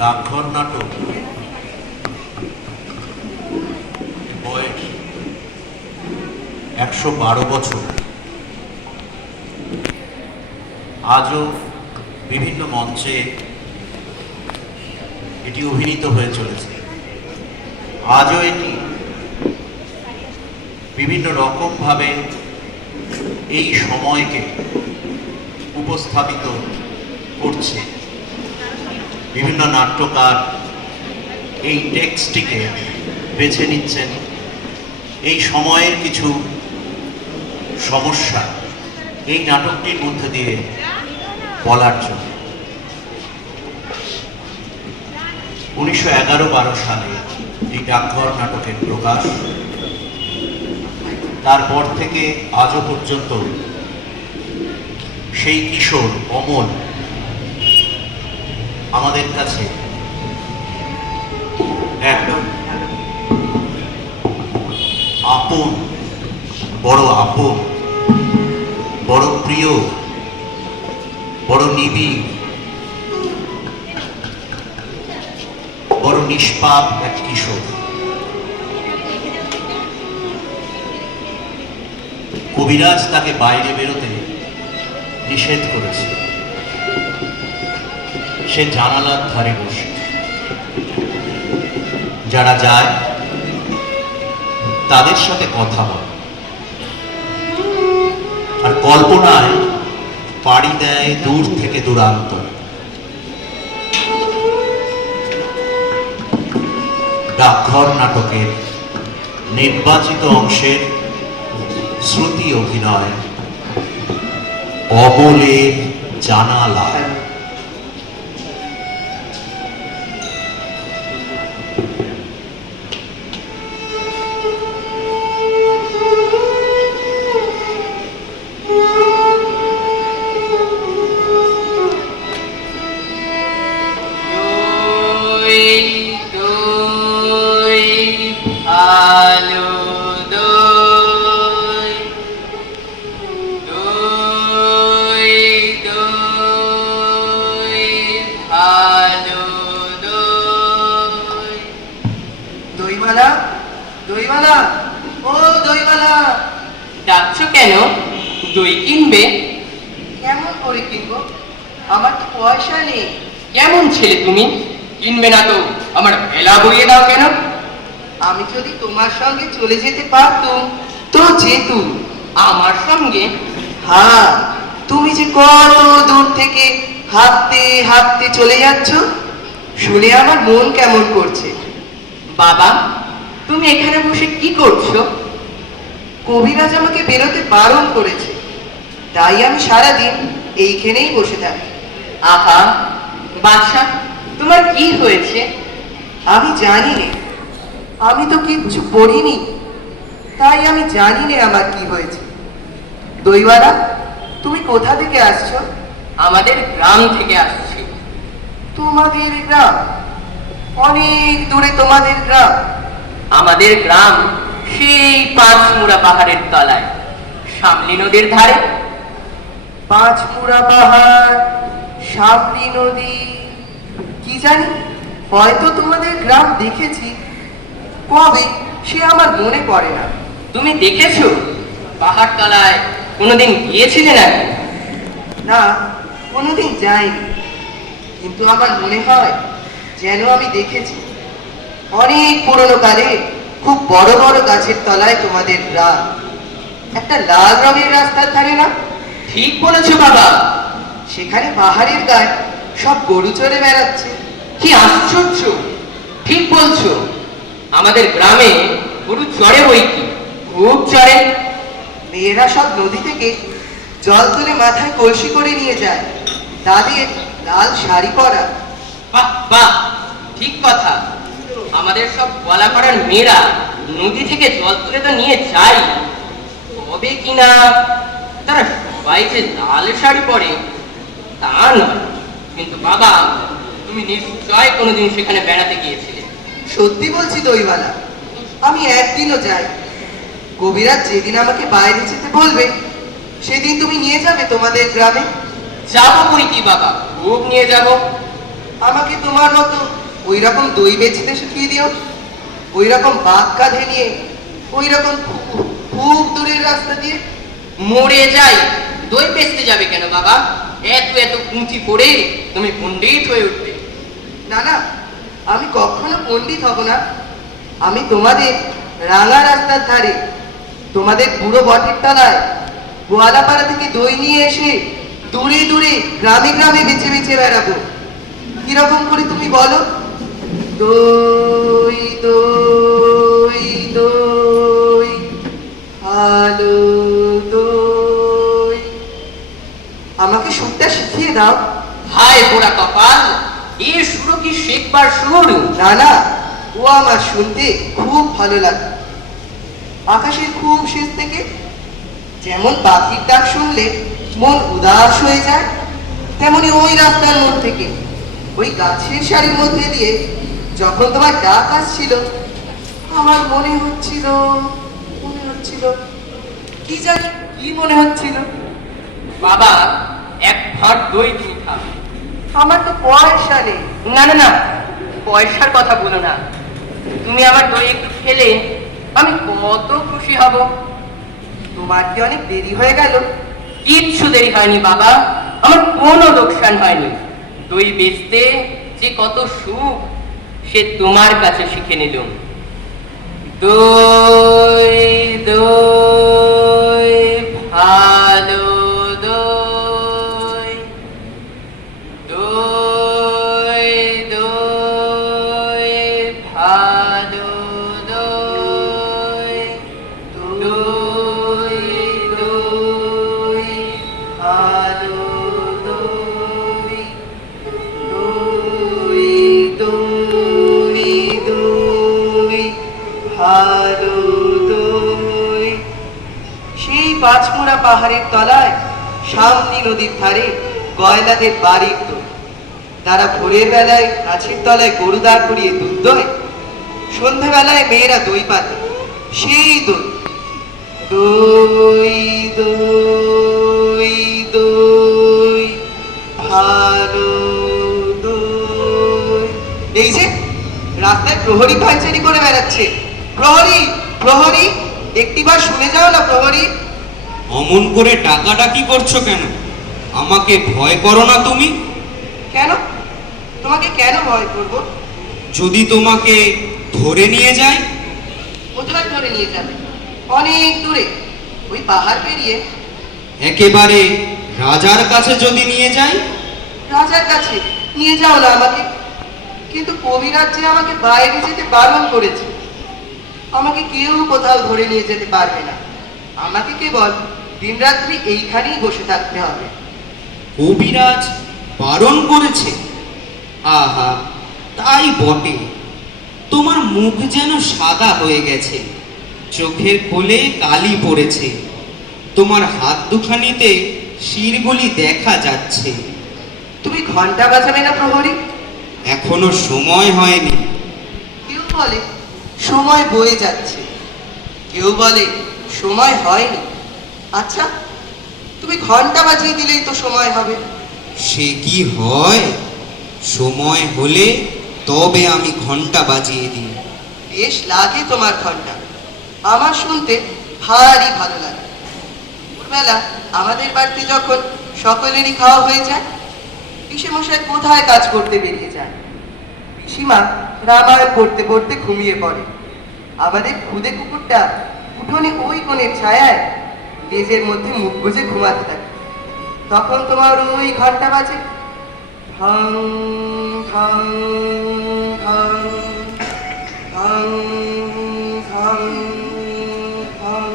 ডাকঘর নাটক বয়স 112 বছর। আজও বিভিন্ন মঞ্চে এটি অভিনীত হয়ে চলেছে। আজও এটি বিভিন্ন রকমভাবে এই সময়কে উপস্থাপিত করছে। বিভিন্ন নাট্যকার এই টেক্সটটিকে বেছে নিচ্ছেন এই সময়ের কিছু সমস্যা এই নাটকটির মধ্যে দিয়ে বলার জন্য। 1911-12 সালে এই ডাকঘর নাটকের প্রকাশ। তারপর থেকে আজও পর্যন্ত সেই কিশোর অমল আমাদের কাছে একদম আপন, বড় আপন, বড় প্রিয়, বড় নিবিড়, বড় নিষ্পাপ এক কিশোর। কবিরাজ তাকে বাইরে বেরোতে নিষেধ করেছে। সে জানালার ধারে বসে, যারা যায় তাদের সাথে কথা বলে আর কল্পনায় পাড়ি দেয় দূর থেকে দূরান্ত। ডাকঘর নাটকের নির্বাচিত অংশের শ্রুতি অভিনয় অবলের জানালা। ডাকছো কেন? দই কিনবে? কেমন করে কিনবো? আমার তো পয়সা নেই। কেমন ছেলে তুমি? কিনবে না তো আমার ভেলা বইয়ে দাও কেন? আমি যদি তোমার সঙ্গে চলে যেতে পারতুম তো যেতুম। আমার সঙ্গে? হ্যাঁ, তুমি যে কত দূর থেকে হাঁটতে হাঁটতে চলে যাচ্ছ, শুনে আমার মন কেমন করছে। বাবা, তুমি এখানে বসে কি করছো? কবিরাজ আমাকে বেরোতে বারণ করেছে, তাই আমি সারাদিন এইখানেই বসে থাকি। আহা বাছা, তোমার কি হয়েছে? আমি জানি নে, আমি তো কিচ্ছু পড়িনি, তাই আমি জানি নে আমার কি হয়েছে। দইওয়ালা, তুমি কোথা থেকে আসছো? আমাদের গ্রাম থেকে আসছি। তোমাদের গ্রাম? অনেক দূরে তোমাদের গ্রাম? আমাদের গ্রাম সেই পাঁচমুড়া পাহাড়ের তলায়, সামলি নদীর ধারে। পাঁচমুড়া পাহাড়, সামলি নদী, কি জানি, হয়তো তোমাদের গ্রাম দেখেছি, কবে সে আমার মনে পড়ে না। তুমি দেখেছো? পাহাড় তলায় কোনোদিন গিয়েছিলে নাকি? না, কোনোদিন যাইনি, কিন্তু আমার মনে হয় যেন আমি দেখেছি। অনেক পুরনো কালে খুব বড় বড় গাছের তলায় তোমাদের গ্রাম, একটা লাল রঙের রাস্তার ধারে না? ঠিক বলেছো বাবা। সেখানে পাহাড়ের গায়ে সব গরু চড়ে বেড়াচ্ছে। কি আশ্চর্য! ঠিক বলছো, আমাদের গ্রামে গরু চড়ে বই কি, খুব চড়ে। মেয়েরা সব নদী থেকে জল তুলে মাথায় কলসি করে নিয়ে যায়, তাদের লাল শাড়ি পরা। বাহ বাহ, ঠিক কথা। আমাদের সব গলা পাড়ার মেয়েরা নদী থেকে জল তুলে তো নিয়ে যায়, তবে কিনা তারা সবাই যে লাল শাড়ি পরে তা নয়। কিন্তু বাবা, তুমি নিশ্চয় কোনোদিন সেখানে বেড়াতে গিয়েছিলে। সত্যি বলছি দইওয়ালা, আমি একদিনও যাই। কবিরাজ যেদিন আমাকে বাইরে যেতে বলবে সেদিন তুমি নিয়ে যাবে তোমাদের গ্রামে? যাবো বই কি বাবা, খুব নিয়ে যাব। আমাকে তোমার মতো ওই রকম দই বেচতে শিখিয়ে দিও, ওই রকম বাঘ কাঁধে নিয়ে, ওই রকম খুব দূরের রাস্তা দিয়ে। মরে যাই, দই বেচতে যাবে কেন বাবা? এত এত পুঁথি পড়ে তুমি পণ্ডিত হয়ে উঠবে। না না, আমি কখনো পণ্ডিত হব না। আমি তোমাদের রাঙা রাস্তার ধারে, তোমাদের পুরো বটের তলায় গোয়ালাপাড়া থেকে দই নিয়ে এসে দূরে দূরে গ্রামে গ্রামে বেছে বেছে বেড়াবো। কিরকম করে তুমি বলো? দই দই দই ভালো দই। আমাকে সুরটা শিখিয়ে দাও। হায় পোড়া কপাল, এ সুর কি শেখবার সুর? না না, ও আমার শুনতে খুব ভালো লাগে। আকাশের খুব শেষ থেকে যেমন পাখির ডাক শুনলে মন উদাস হয়ে যায়, তেমনি ওই রাস্তার মোড় থেকে ওই গাছের সারির মধ্যে দিয়ে যখন তোমার ডাক আসছিল, আমার মনে হচ্ছিল কি জানি কি মনে হচ্ছিল। বাবা, এক ভাঁড় দই তুমি খাও। আমার তো পয়সা নেই। না না না, পয়সার কথা বলো না। তুমি আমার দই একটু খেলে আমি কত খুশি হব। তোমার কি অনেক দেরি হয়ে গেল? কিচ্ছু দেরি হয়নি বাবা, আমার কোনো লোকসান হয়নি। দই বেচতে যে কত সুখ সে তোমার কাছে শিখে নিলাম। দই দই ভালো দই, দই দই ভালো দই, দই দই ভালো দই, দই দই দই ভালো দই। সেই পাঁচমোড়া পাহাড়ের তলায় সামনি নদীর ধারে গয়লাদের বাড়ির দই। তারা ভোরের বেলায় গাছের তলায় গরু দাঁড় করিয়ে দুধ দই, সন্ধ্যাবেলায় মেয়েরা দই পাতে, সেই দই। দই দই দই ভালো দই। এই যে রাস্তায় প্রহরী পায়চারি করে বেড়াচ্ছে। প্রহরী, প্রহরী, একটিবার শুনে যাও না প্রহরী। অমন করে ডাকাডাকি করছো কেন? আমাকে ভয় করো না তুমি? কেন? তোমাকে কেন ভয় করব? যদি তোমাকে ধরে নিয়ে যায়? কোথায় ধরে নিয়ে যাবে? অনেক দূরে, ওই পাহাড় পেরিয়ে। একেবারে রাজার কাছে যদি নিয়ে যায়? রাজার কাছে নিয়ে যাও না আমাকে। কিন্তু কবিরাজ যে আমাকে বাইরে যেতে বারণ করেছে। আমাকে কেউ কোথাও ধরে নিয়ে যেতে পারবে না। আমাকে কেবল দিনরাত্রি এইখানেই বসে থাকতে হবে। কবিরাজ বারণ করেছে? আহা, তাই বটে। তোমার মুখ যেন সাদা হয়ে গেছে, চোখের কোলে কালি পড়েছে, তোমার হাত দুখানিতে শিরগুলি দেখা যাচ্ছে। তুমি ঘন্টা বাজাবে না প্রহরী? এখনো সময় হয়নি। কেউ বলে সময় বয়ে যাচ্ছে, কেউ বলে সময় হয়নি। আচ্ছা, তুমি ঘন্টা বাজিয়ে দিলেই তো সময় হবে। সে কি হয়? সময় হলে তবে আমি ঘন্টা বাজিয়ে দিই। বেশ লাগে তোমার ঘন্টা, আমার শুনতে ভারী ভালো লাগে। ভোরবেলা আমাদের বাড়িতে যখন সকলেরই খাওয়া হয়ে যায়, পিসেমশাই কোথায় কাজ করতে বেরিয়ে যায়, পিসিমা রামায়ণ পড়তে পড়তে ঘুমিয়ে পড়ে। আমাদের খুদে কুকুরটা উঠোনে ওই কোণের ছায়ায় লেজের মধ্যে মুখ গুজে ঘুমাতে থাকে। তখন তোমার ওই ঘন্টা বাজে, ঢং ঢং ঢং ঢং ঢং ঢং।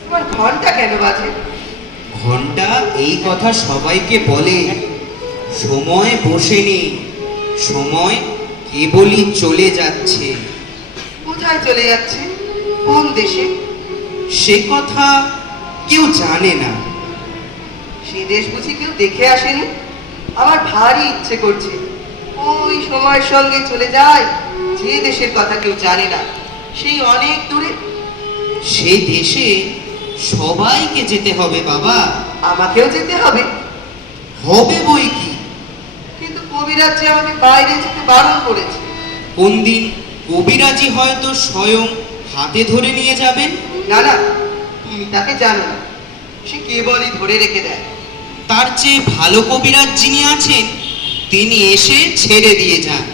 তোমার ঘন্টা কেন বাজে? ঘন্টা এই কথা সবাইকে বলে। সময় বসেনি, সময় কেবলই চলে যাচ্ছে। কোথায় চলে যাচ্ছে? কোন দেশে? সে কথা কেউ জানে না। সে দেশ বুঝি কেউ দেখে আসেনি? আমার ভারী ইচ্ছে করছে ওই সময়ের সঙ্গে চলে যায়, যে দেশের কথা কেউ জানে না, সেই অনেক দূরে। সে দেশে সবাইকে যেতে হবে বাবা। আমাকেও যেতে হবে। হবে বই কি? কিন্তু কবিরাজ যে আমাকে বাইরে যেতে বারণ করেছে। কোন দিন কবিরাজি হয়তো স্বয়ং হাতে ধরে নিয়ে যাবেন। না না, তুমি তাকে জানো না, সে কেবলই ধরে রেখে দেয়। তার চেয়ে ভালো কবিরাজ যিনি আছেন তিনি এসে ছেড়ে দিয়ে যান।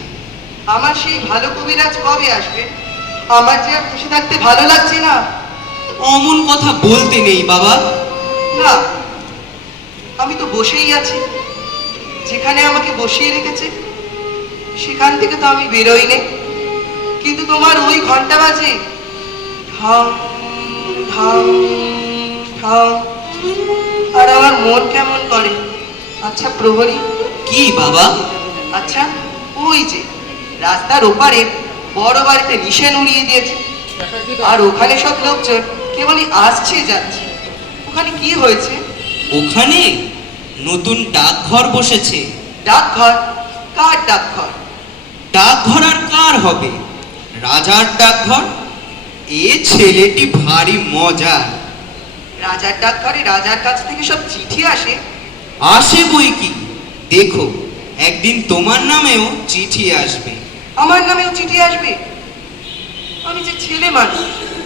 আমার সেই ভালো কবিরাজ কবে আসবে? আমার যে আর বসে থাকতে ভালো লাগছে না। অমন কথা বলতে নেই বাবা। না, আমি তো বসেই আছি। যেখানে আমাকে বসিয়ে রেখেছে সেখান থেকে তো আমি বেরোই নে। কিন্তু তোমার ওই ঘন্টা বাজে ঢং ঢং ঢং, আর আমার মন কেমন করে। আচ্ছা প্রহরী, কি বাবা? আচ্ছা ওই যে রাস্তার ওপারে বড় বাড়িতে নিশেন উড়িয়ে দিয়েছে, আর ওখানে সব লোকজন কেবলই আসছে যাচ্ছে। ওখানে কি হয়েছে? ওখানে নতুন ডাকঘর বসেছে। ডাকঘর? কার ডাকঘর? ডাকঘর আর কার হবে? রাজার ডাকঘর। এ ছেলেটি ভারী মজার। রাজার ডাকঘরে রাজার কাছ থেকে সব চিঠি আসে? আসে বই কি, দেখো একদিন তোমার নামেও চিঠি আসবে। আমার নামেও চিঠি আসবে? আমি যে ছেলে মানুষ,